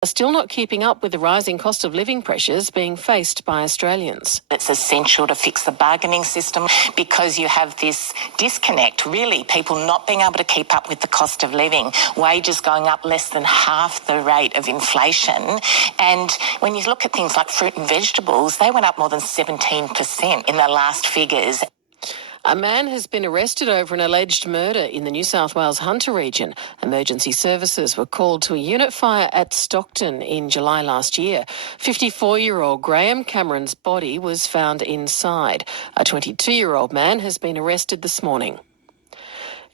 are still not keeping up with the rising cost of living pressures being faced by Australians. It's essential to fix the bargaining system because you have this disconnect, really, people not being able to keep up with the cost of living, wages going up less than half the rate of inflation. And when you look at things like fruit and vegetables, they went up more than 17% in the last figures. A man has been arrested over an alleged murder in the New South Wales Hunter region. Emergency services were called to a unit fire at Stockton in July last year. 54-year-old Graham Cameron's body was found inside. A 22-year-old man has been arrested this morning.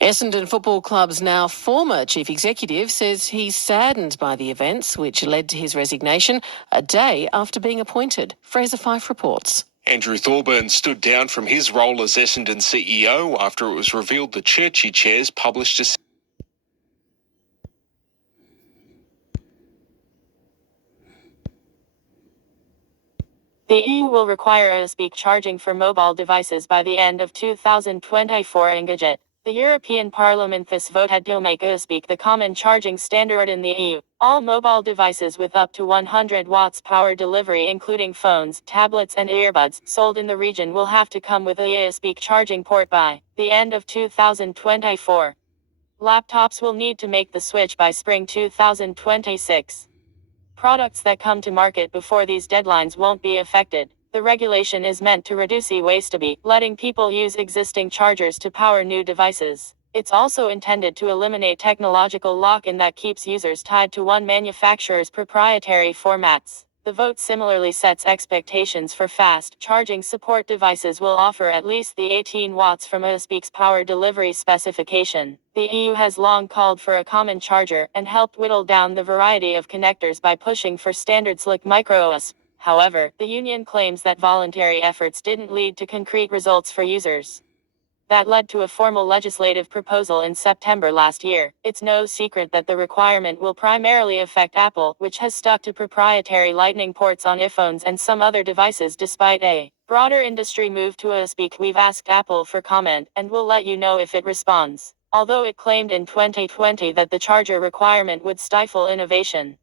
Essendon Football Club's now former chief executive says he's saddened by the events which led to his resignation a day after being appointed. Fraser Fife reports. Andrew Thorburn stood down from his role as Essendon CEO after it was revealed the Churchy Chairs published a... The EU will require USB charging for mobile devices by the end of 2024 Engadget. The European Parliament this vote had to make USB the common charging standard in the EU. All mobile devices with up to 100 watts power delivery, including phones, tablets and earbuds, sold in the region will have to come with a USB charging port by the end of 2024. Laptops will need to make the switch by spring 2026. Products that come to market before these deadlines won't be affected. The regulation is meant to reduce e-waste, letting people use existing chargers to power new devices. It's also intended to eliminate technological lock-in that keeps users tied to one manufacturer's proprietary formats. The vote similarly sets expectations for fast charging support. Devices will offer at least the 18 watts from USB's power delivery specification. The EU has long called for a common charger and helped whittle down the variety of connectors by pushing for standards like micro-USB. However, the union claims that voluntary efforts didn't lead to concrete results for users. That led to a formal legislative proposal in September last year. It's no secret that the requirement will primarily affect Apple, which has stuck to proprietary Lightning ports on iPhones and some other devices despite a broader industry move to USB. We've asked Apple for comment, and we'll let you know if it responds. Although it claimed in 2020 that the charger requirement would stifle innovation.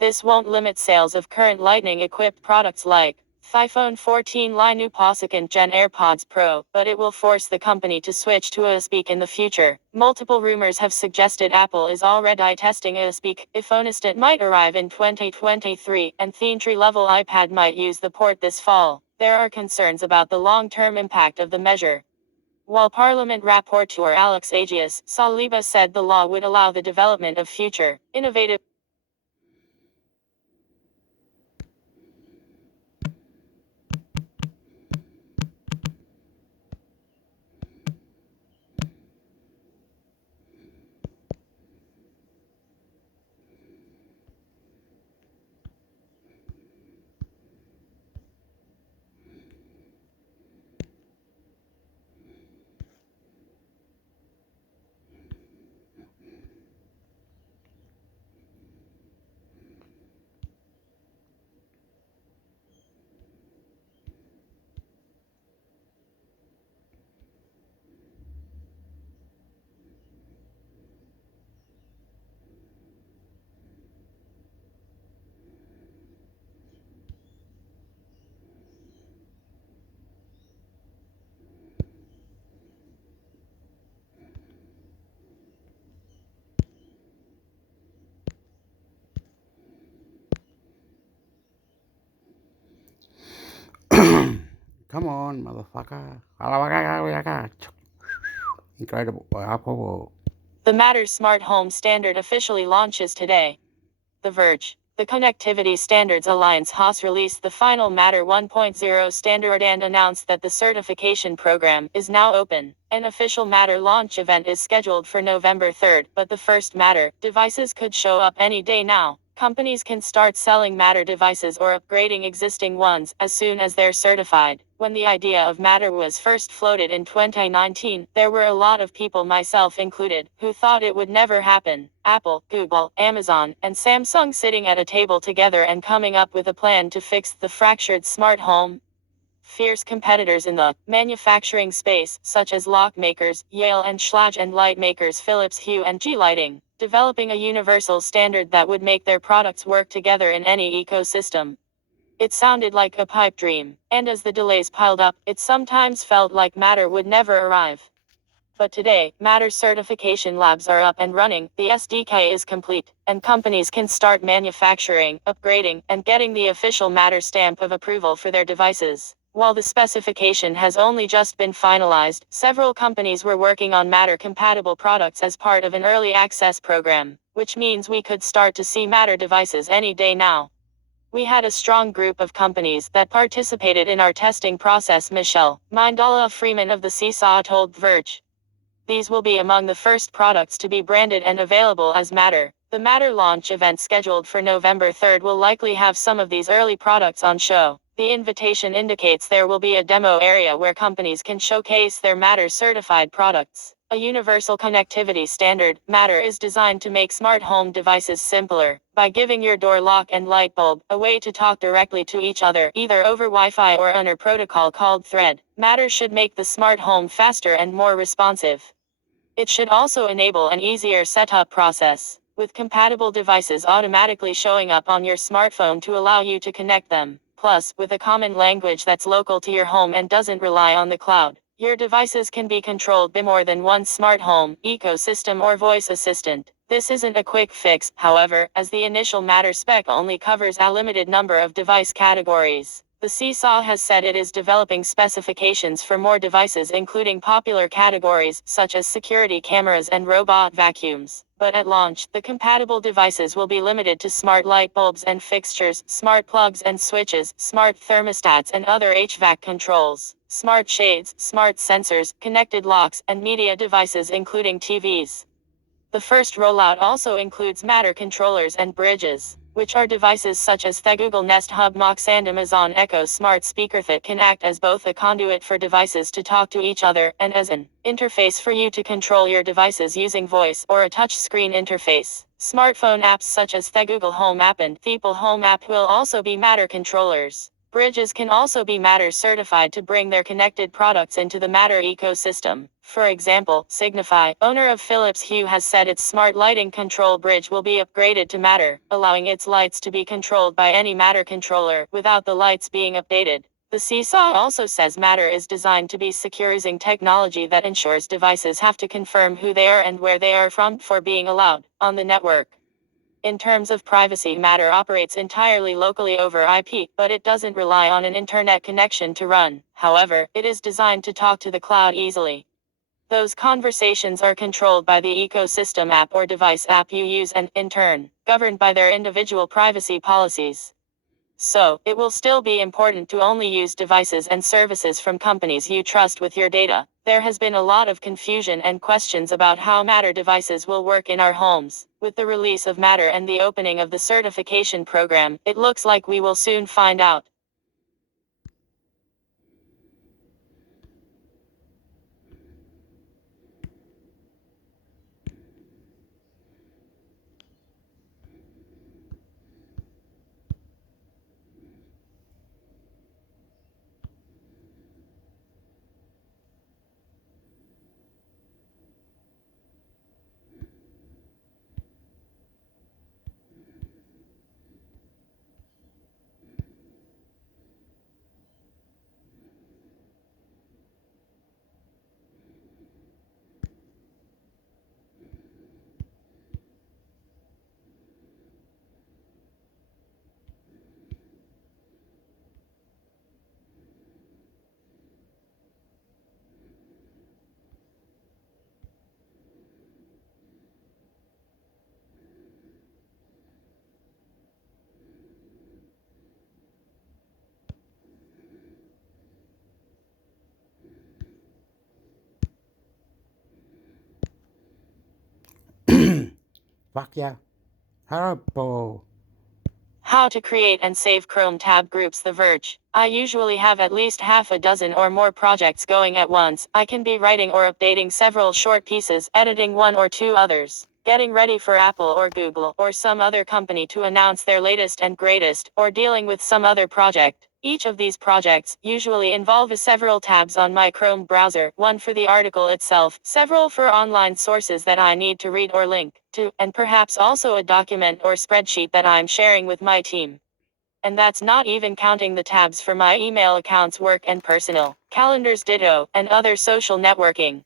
This won't limit sales of current Lightning-equipped products like iPhone 14 Line UP second Gen AirPods Pro, but it will force the company to switch to USB in the future. Multiple rumors have suggested Apple is already testing USB. iPhone Assistant might arrive in 2023, and the entry-level iPad might use the port this fall. There are concerns about the long-term impact of the measure. While Parliament Rapporteur Alex Agius Saliba said the law would allow the development of future, innovative Come on, motherfucker. Incredible. Apple. The Matter Smart Home Standard officially launches today. The Verge. The Connectivity Standards Alliance has released the final Matter 1.0 standard and announced that the certification program is now open. An official Matter launch event is scheduled for November 3rd, but the first Matter devices could show up any day now. Companies can start selling Matter devices or upgrading existing ones as soon as they're certified. When the idea of Matter was first floated in 2019, there were a lot of people, myself included, who thought it would never happen. Apple, Google, Amazon, and Samsung sitting at a table together and coming up with a plan to fix the fractured smart home. Fierce competitors in the manufacturing space, such as lock makers Yale and Schlage, and light makers Philips Hue and G Lighting, developing a universal standard that would make their products work together in any ecosystem. It sounded like a pipe dream, and as the delays piled up, it sometimes felt like Matter would never arrive. But today, Matter certification labs are up and running, the SDK is complete, and companies can start manufacturing, upgrading, and getting the official Matter stamp of approval for their devices. While the specification has only just been finalized, several companies were working on Matter-compatible products as part of an early access program, which means we could start to see Matter devices any day now. We had a strong group of companies that participated in our testing process, Michelle Mindala Freeman of the Seesaw told Verge. These will be among the first products to be branded and available as Matter. The Matter launch event scheduled for November 3rd will likely have some of these early products on show. The invitation indicates there will be a demo area where companies can showcase their Matter certified products. A universal connectivity standard, Matter is designed to make smart home devices simpler, by giving your door lock and light bulb a way to talk directly to each other, either over Wi-Fi or on a protocol called Thread. Matter should make the smart home faster and more responsive. It should also enable an easier setup process, with compatible devices automatically showing up on your smartphone to allow you to connect them. Plus, with a common language that's local to your home and doesn't rely on the cloud, your devices can be controlled by more than one smart home ecosystem or voice assistant. This isn't a quick fix, however, as the initial Matter spec only covers a limited number of device categories. The Seesaw has said it is developing specifications for more devices, including popular categories such as security cameras and robot vacuums. But at launch, the compatible devices will be limited to smart light bulbs and fixtures, smart plugs and switches, smart thermostats and other HVAC controls, smart shades, smart sensors, connected locks, and media devices including TVs. The first rollout also includes Matter controllers and bridges, which are devices such as the Google Nest Hub Mox and Amazon Echo smart speaker that can act as both a conduit for devices to talk to each other and as an interface for you to control your devices using voice or a touch screen interface. Smartphone apps such as the Google Home app and the Apple Home app will also be Matter controllers. Bridges can also be Matter certified to bring their connected products into the Matter ecosystem. For example, Signify, owner of Philips Hue, has said its smart lighting control bridge will be upgraded to Matter, allowing its lights to be controlled by any Matter controller without the lights being updated. The Seesaw also says Matter is designed to be secure using technology that ensures devices have to confirm who they are and where they are from before being allowed on the network. In terms of privacy, Matter operates entirely locally over IP, but it doesn't rely on an internet connection to run. However, it is designed to talk to the cloud easily. Those conversations are controlled by the ecosystem app or device app you use and, in turn, governed by their individual privacy policies. So, it will still be important to only use devices and services from companies you trust with your data. There has been a lot of confusion and questions about how Matter devices will work in our homes. With the release of Matter and the opening of the certification program, it looks like we will soon find out. Fuck yeah. Horrible. How to create and save Chrome tab groups. The Verge. I usually have at least half a dozen or more projects going at once. I can be writing or updating several short pieces, editing one or two others, getting ready for Apple or Google or some other company to announce their latest and greatest, or dealing with some other project. Each of these projects usually involve several tabs on my Chrome browser, one for the article itself, several for online sources that I need to read or link to, and perhaps also a document or spreadsheet that I'm sharing with my team. And that's not even counting the tabs for my email accounts, work and personal, calendars ditto, and other social networking.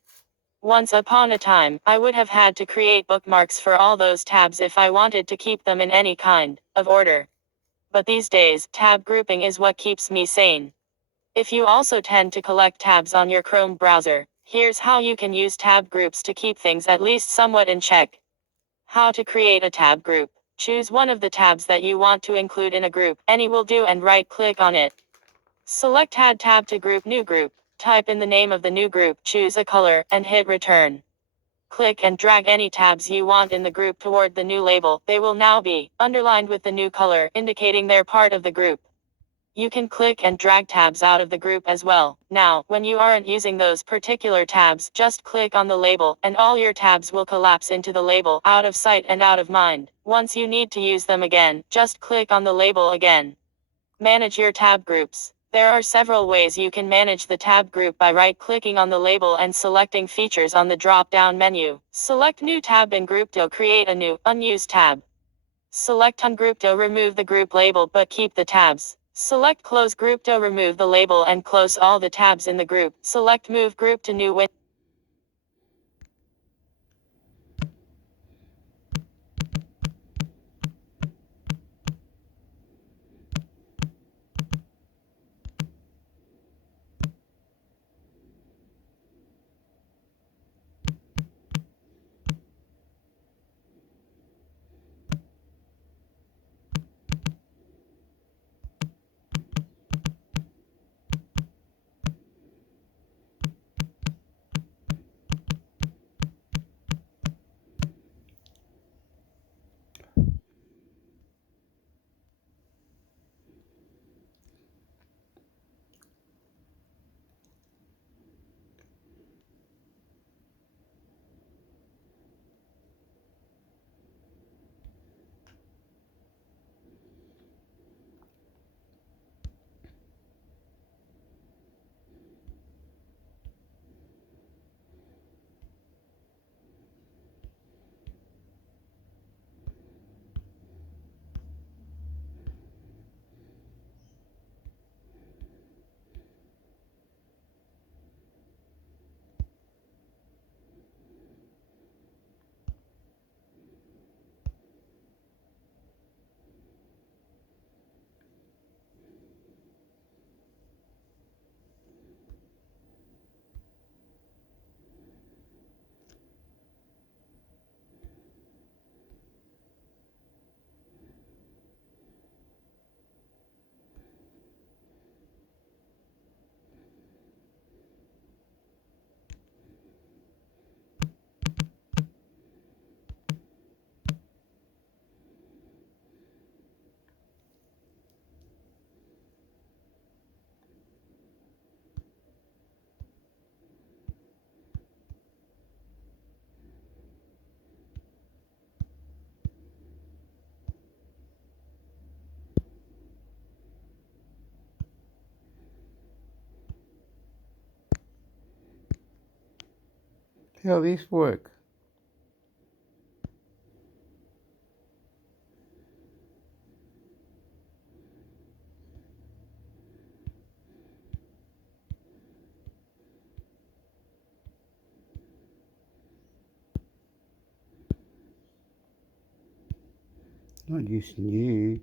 Once upon a time, I would have had to create bookmarks for all those tabs if I wanted to keep them in any kind of order. But these days, tab grouping is what keeps me sane. If you also tend to collect tabs on your Chrome browser, here's how you can use tab groups to keep things at least somewhat in check. How to create a tab group. Choose one of the tabs that you want to include in a group, any will do, and right-click on it. Select Add Tab to Group New Group. Type in the name of the new group, choose a color, and hit Return. Click and drag any tabs you want in the group toward the new label. They will now be underlined with the new color, indicating they're part of the group. You can click and drag tabs out of the group as well. Now, when you aren't using those particular tabs, just click on the label, and all your tabs will collapse into the label, out of sight and out of mind. Once you need to use them again, just click on the label again. Manage your tab groups. There are several ways you can manage the tab group by right-clicking on the label and selecting features on the drop-down menu. Select New Tab in Group to create a new, unused tab. Select Ungroup to remove the group label but keep the tabs. Select Close Group to remove the label and close all the tabs in the group. Select Move Group to New Window. How this work? Not using you.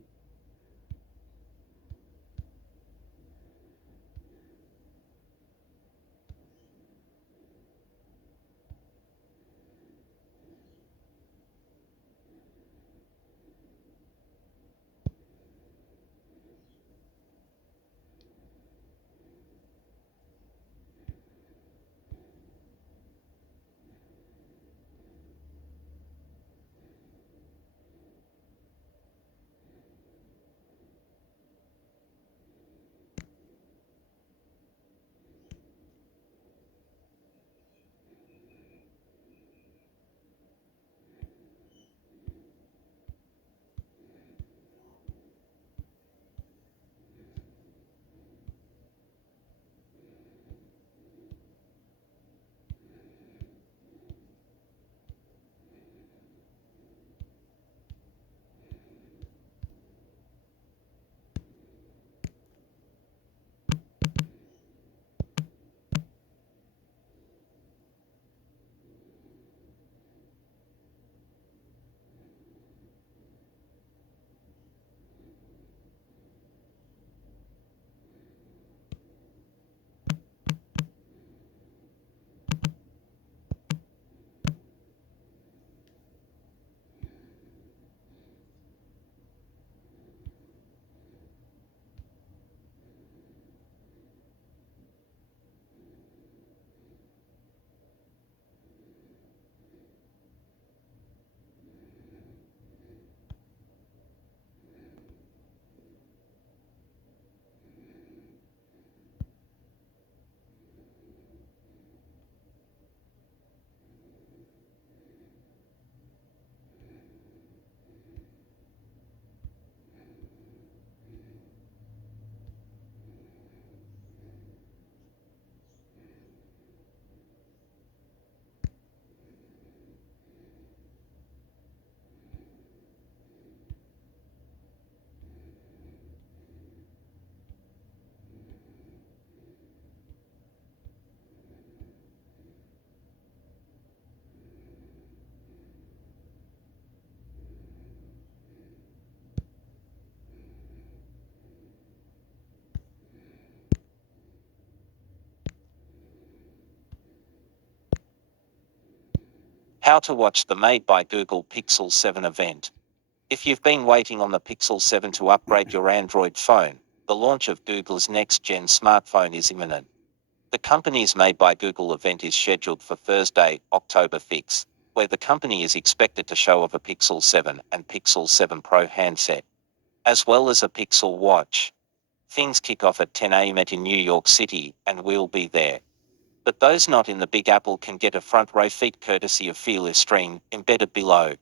How to watch the Made by Google Pixel 7 event. If you've been waiting on the Pixel 7 to upgrade your Android phone, the launch of Google's next-gen smartphone is imminent. The company's Made by Google event is scheduled for Thursday, October 6, where the company is expected to show off a Pixel 7 and Pixel 7 Pro handset, as well as a Pixel watch. Things kick off at 10 a.m. in New York City, and we'll be there. But those not in the Big Apple can get a front row seat courtesy of Fearless Stream, embedded below.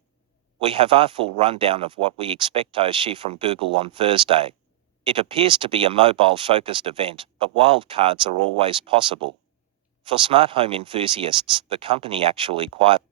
We have our full rundown of what we expect to see from Google on Thursday. It appears to be a mobile-focused event, but wildcards are always possible. For smart home enthusiasts, the company actually quietly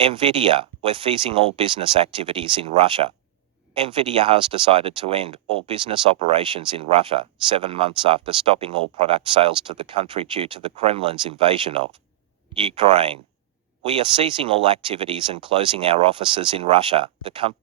NVIDIA, we're freezing all business activities in Russia. NVIDIA has decided to end all business operations in Russia 7 months after stopping all product sales to the country due to the Kremlin's invasion of Ukraine. We are ceasing all activities and closing our offices in Russia, the company.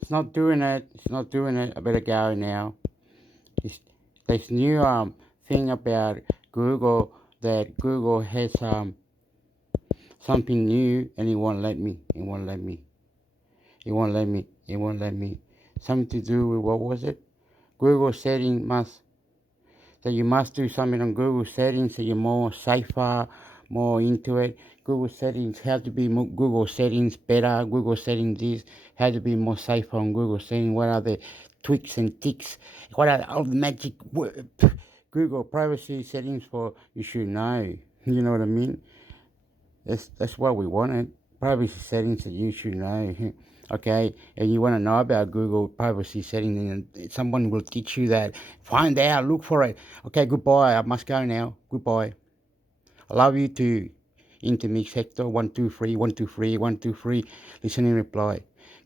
It's not doing it. It's not doing it. I better go now. This new thing about Google, that Google has something new, and it won't let me. It won't let me. It won't let me. It won't let me. Something to do with, what was it? Google setting must. So you must do something on Google settings so you're more safer, more into it. Google settings, how to be more, Google settings better, Google settings this, how to be more safer on Google settings, what are the tweaks and ticks, what are all the magic Google privacy settings for, you should know. You know what I mean? That's what we wanted. Privacy settings that you should know. Okay, and you want to know about Google privacy settings, and someone will teach you that. Find out, look for it. Okay, goodbye. I must go now. Goodbye. I love you too. Intermix hector 123 123 123. Listen and reply.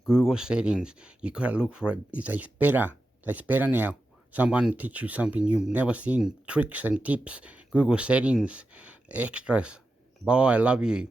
Google settings. You gotta look for it. It's better. It's better now. Someone teach you something you've never seen. Tricks and tips. Google settings. Extras. Bye. I love you.